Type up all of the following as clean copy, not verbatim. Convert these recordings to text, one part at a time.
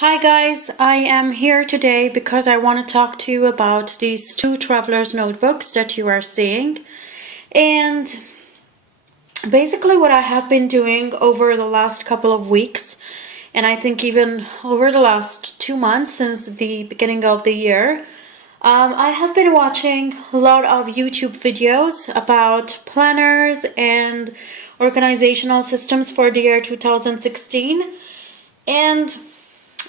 Hi guys, I am here today because I want to talk to you about these two traveler's notebooks that you are seeing. And basically what I have been doing over the last couple of weeks, and I think even over the last 2 months since the beginning of the year, I have been watching a lot of YouTube videos about planners and organizational systems for the year 2016. And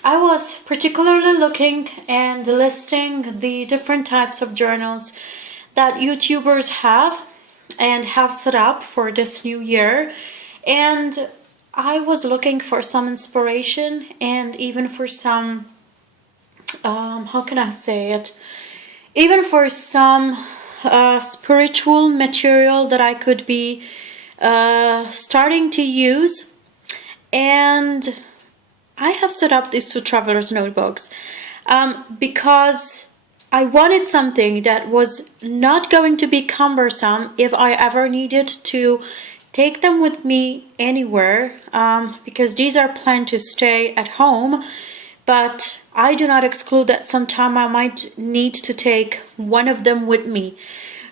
I was particularly looking and listing the different types of journals that YouTubers have and have set up for this new year. And I was looking for some inspiration and even for some, how can I say it? Even for some spiritual material that I could be starting to use. And I have set up these two traveler's notebooks because I wanted something that was not going to be cumbersome if I ever needed to take them with me anywhere, because these are planned to stay at home, but I do not exclude that sometime I might need to take one of them with me.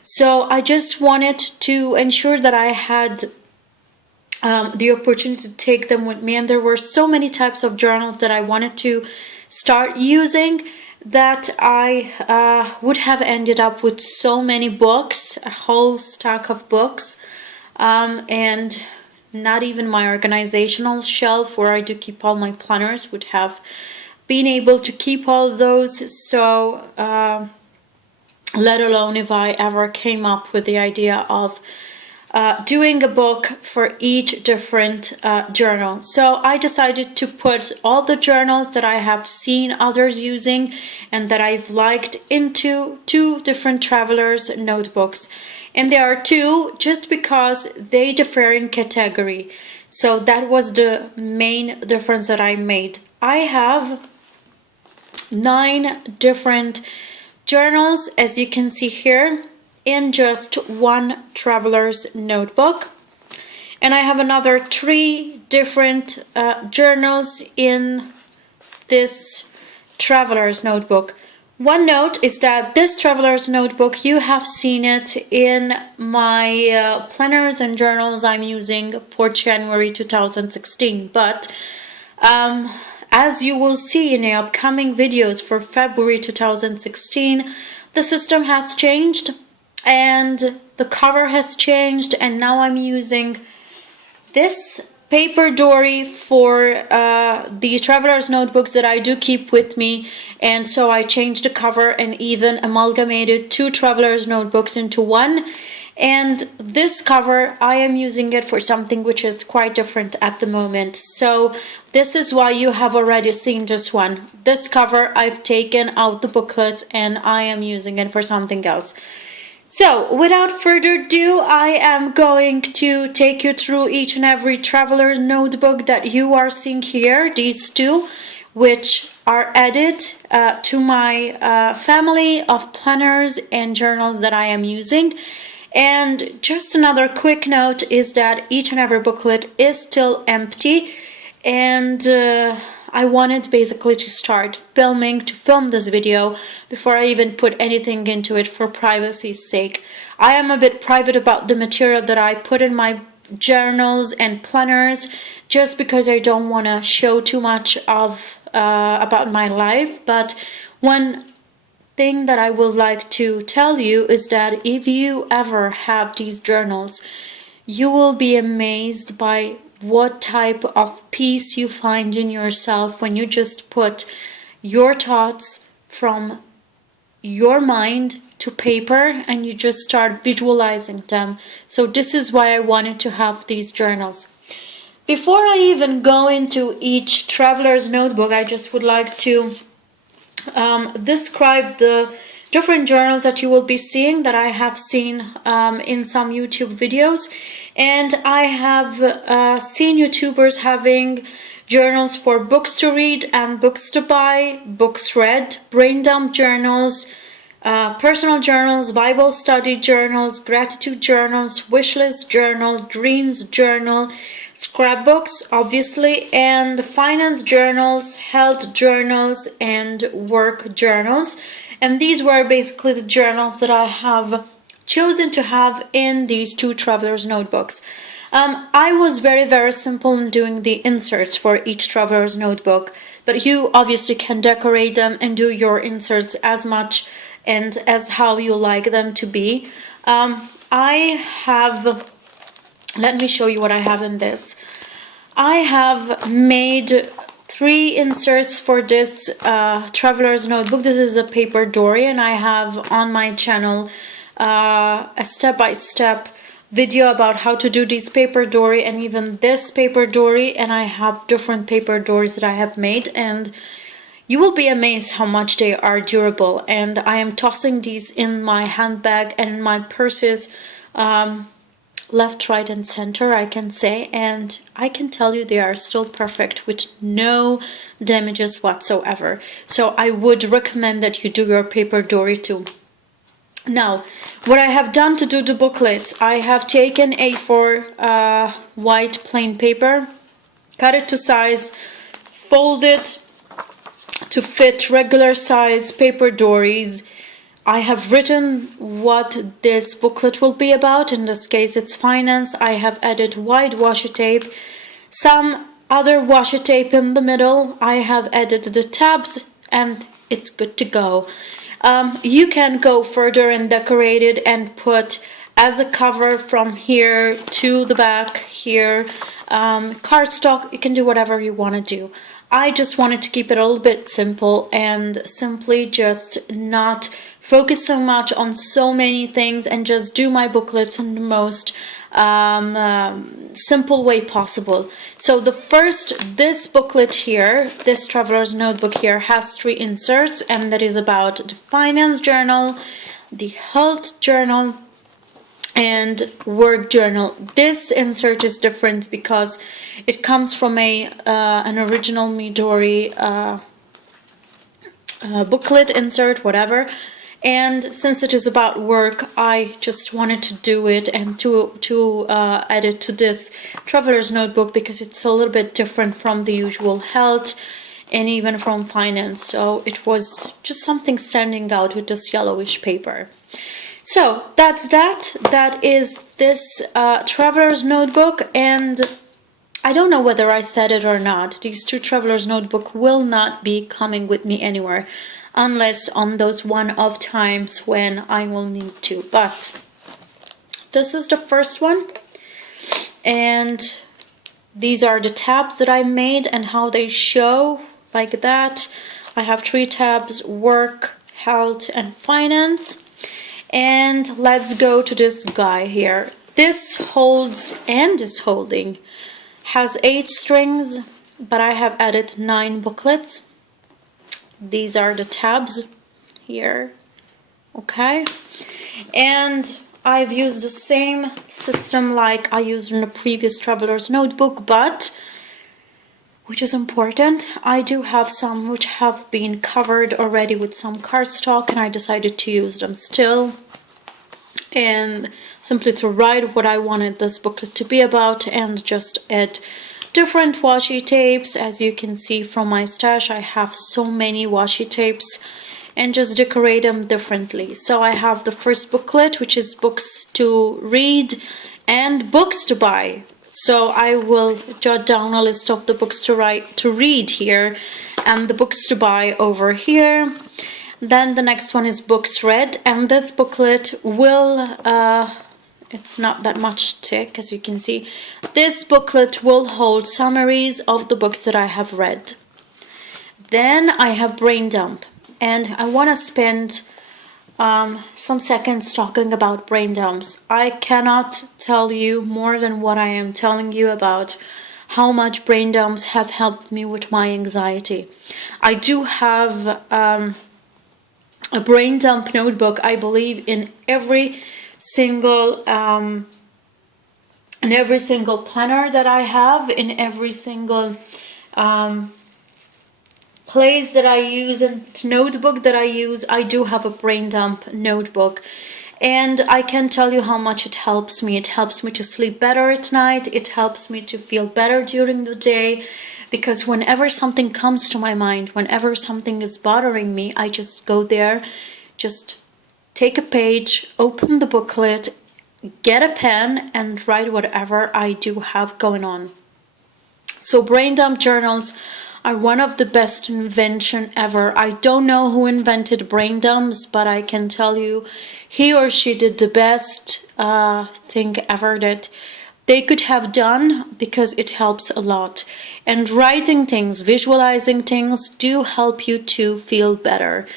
So I just wanted to ensure that I had the opportunity to take them with me, and there were so many types of journals that I wanted to start using that I would have ended up with so many books, a whole stack of books, and not even my organizational shelf where I do keep all my planners would have been able to keep all those. So let alone if I ever came up with the idea of doing a book for each different journal. So I decided to put all the journals that I have seen others using and that I've liked into two different travelers' notebooks. And there are two just because they differ in category. So that was the main difference that I made. I have 9 different journals, as you can see here, in just one traveler's notebook, and I have another 3 different journals in this traveler's notebook. One note is that this traveler's notebook, you have seen it in my planners and journals I'm using for January 2016, but as you will see in the upcoming videos for February 2016, the system has changed and the cover has changed, and now I'm using this paper dory for the traveler's notebooks that I do keep with me, and so I changed the cover and even amalgamated 2 traveler's notebooks into one. And this cover, I am using it for something which is quite different at the moment. So this is why you have already seen this one. This cover, I've taken out the booklet and I am using it for something else. So, without further ado, I am going to take you through each and every traveler's notebook that you are seeing here, these two, which are added to my family of planners and journals that I am using. And just another quick note is that each and every booklet is still empty, and I wanted basically to start film this video before I even put anything into it for privacy's sake. I am a bit private about the material that I put in my journals and planners just because I don't want to show too much of about my life. But one thing that I would like to tell you is that if you ever have these journals, you will be amazed by what type of peace you find in yourself when you just put your thoughts from your mind to paper and you just start visualizing them. So this is why I wanted to have these journals. Before I even go into each traveler's notebook, I just would like to describe the different journals that you will be seeing that I have seen in some YouTube videos. And I have seen YouTubers having journals for books to read and books to buy, books read, brain dump journals, personal journals, Bible study journals, gratitude journals, wishlist journal, dreams journal, scrapbooks, obviously, and finance journals, health journals, and work journals. And these were basically the journals that I have chosen to have in these two traveler's notebooks. I was very simple in doing the inserts for each traveler's notebook, but you obviously can decorate them and do your inserts as much and as how you like them to be. Let me show you what I have in this. I have made 3 inserts for this traveler's notebook. This is a paper dory, and I have on my channel a step-by-step video about how to do these paper dory and even this paper dory, and I have different paper dories that I have made, and you will be amazed how much they are durable. And I am tossing these in my handbag and in my purses, left, right, and center, I can say, and I can tell you they are still perfect with no damages whatsoever. So I would recommend that you do your paper dory too. Now, what I have done to do the booklets, I have taken A4 white plain paper, cut it to size, fold it to fit regular size paper dories. I have written what this booklet will be about. In this case, it's finance. I have added white washi tape, some other washi tape in the middle. I have added the tabs, and it's good to go. You can go further and decorate it and put as a cover from here to the back here, cardstock. You can do whatever you want to do. I just wanted to keep it a little bit simple and simply just not focus so much on so many things and just do my booklets in the most simple way possible. So this booklet here, this traveler's notebook here, has 3 inserts, and that is about the finance journal, the health journal, and work journal. This insert is different because it comes from an original Midori booklet insert, whatever. And since it is about work, I just wanted to do it and to add it to this traveler's notebook because it's a little bit different from the usual health and even from finance. So it was just something standing out with this yellowish paper. So that's that. That is this traveler's notebook, and I don't know whether I said it or not. These 2 traveler's notebook will not be coming with me anywhere, unless on those one-off times when I will need to. But this is the first one, and these are the tabs that I made and how they show like that. I have 3 tabs: work, health, and finance. And let's go to this guy here. This holds and is holding has 8 strings, but I have added 9 booklets. These are the tabs here, okay? And I've used the same system like I used in the previous traveler's notebook, but which is important, I do have some which have been covered already with some cardstock, and I decided to use them still, and simply to write what I wanted this booklet to be about, and just add different washi tapes. As you can see from my stash, I have so many washi tapes, and just decorate them differently. So I have the first booklet, which is books to read and books to buy. So I will jot down a list of the books to read here, and the books to buy over here. Then the next one is books read, and this booklet will, it's not that much thick, as you can see. This booklet will hold summaries of the books that I have read. Then I have brain dump, and I want to spend some seconds talking about brain dumps. I cannot tell you more than what I am telling you about how much brain dumps have helped me with my anxiety. I do have a brain dump notebook, I believe, in every single planner that I have, in every single place that I use and notebook that I use. I do have a brain dump notebook, And I can tell you how much it helps me. It helps me to sleep better at night. It helps me to feel better during the day. Because whenever something comes to my mind, whenever something is bothering me, I just go there, just take a page, open the booklet, get a pen, and write whatever I do have going on. So brain dump journals are one of the best invention ever. I don't know who invented brain dumps, but I can tell you he or she did the best thing ever that they could have done, because it helps a lot. And writing things, visualizing things do help you to feel better.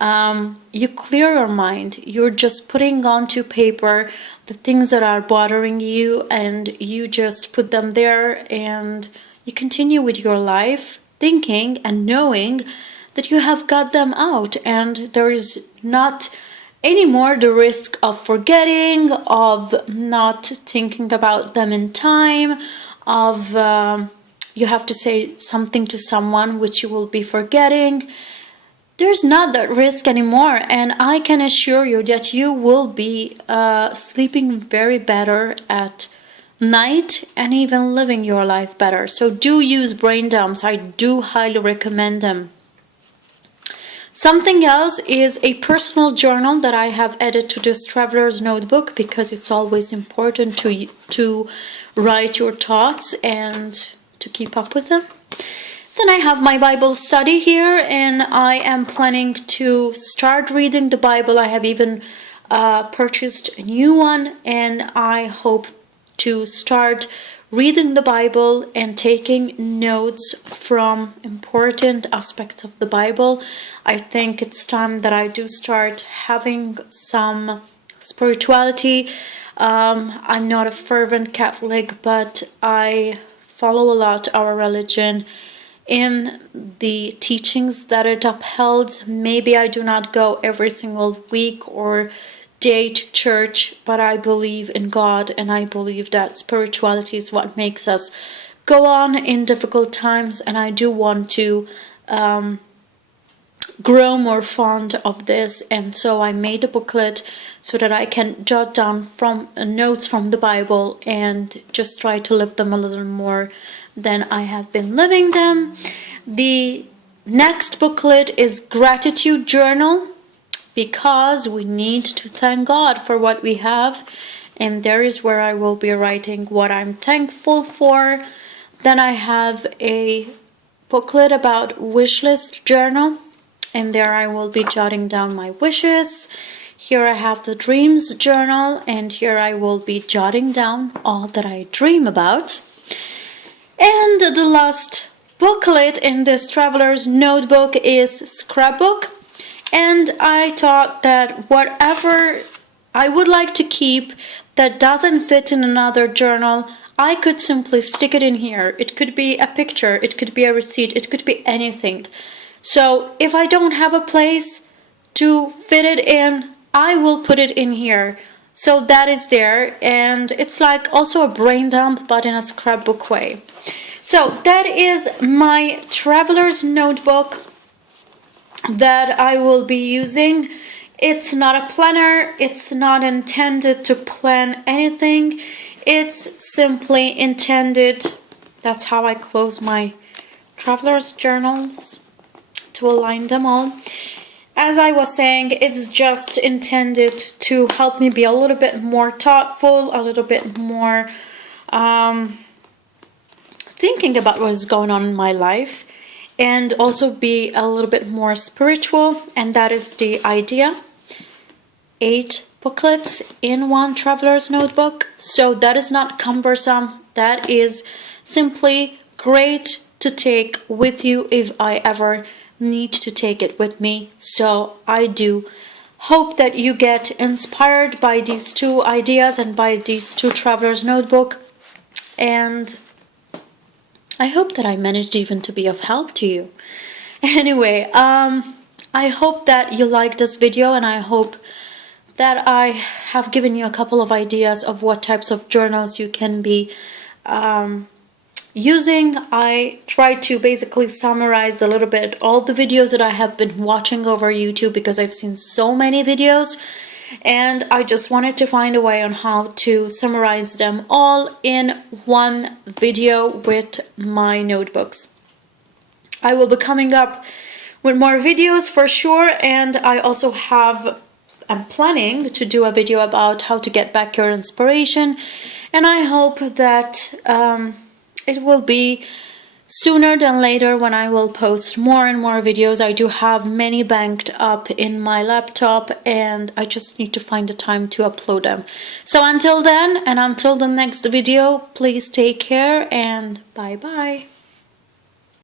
You clear your mind. You're just putting onto paper the things that are bothering you, and you just put them there, and you continue with your life thinking and knowing that you have got them out, and there is not anymore the risk of forgetting, of not thinking about them in time, of you have to say something to someone which you will be forgetting. There's not that risk anymore, and I can assure you that you will be sleeping very better at night and even living your life better. So do use brain dumps. I do highly recommend them. Something else is a personal journal that I have added to this traveler's notebook, because it's always important to write your thoughts and to keep up with them. Then I have my Bible study here, and I am planning to start reading the Bible. I have even purchased a new one, and I hope to start reading the Bible and taking notes from important aspects of the Bible. I think it's time that I do start having some spirituality. I'm not a fervent Catholic, but I follow a lot our religion in the teachings that it upheld. Maybe I do not go every single week or day to church, but I believe in God, and I believe that spirituality is what makes us go on in difficult times, and I do want to grow more fond of this. And so I made a booklet so that I can jot down from notes from the Bible and just try to live them a little more than I have been living them. The next booklet is gratitude journal, because we need to thank God for what we have, and there is where I will be writing what I'm thankful for. Then I have a booklet about wish list journal, and there I will be jotting down my wishes. Here I have the dreams journal, and here I will be jotting down all that I dream about. And the last booklet in this traveler's notebook is scrapbook. And I thought that whatever I would like to keep that doesn't fit in another journal, I could simply stick it in here. It could be a picture, it could be a receipt, it could be anything. So if I don't have a place to fit it in, I will put it in here. So that is there, and it's like also a brain dump, but in a scrapbook way. So that is my traveler's notebook that I will be using. It's not a planner. It's not intended to plan anything. It's simply intended, that's how I close my traveler's journals, to align them all. As I was saying, it's just intended to help me be a little bit more thoughtful, a little bit more thinking about what is going on in my life, and also be a little bit more spiritual, and that is the idea. 8 booklets in one traveler's notebook, so that is not cumbersome. That is simply great to take with you if I ever need to take it with me. So I do hope that you get inspired by these 2 ideas and by these 2 traveler's notebook, and I hope that I managed even to be of help to you. Anyway, I hope that you like this video, and I hope that I have given you a couple of ideas of what types of journals you can be using. I tried to basically summarize a little bit all the videos that I have been watching over YouTube, because I've seen so many videos, and I just wanted to find a way on how to summarize them all in one video with my notebooks. I will be coming up with more videos for sure, and I also I'm planning to do a video about how to get back your inspiration, and I hope that it will be sooner than later when I will post more and more videos. I do have many banked up in my laptop, and I just need to find the time to upload them. So until then, and until the next video, please take care and bye bye.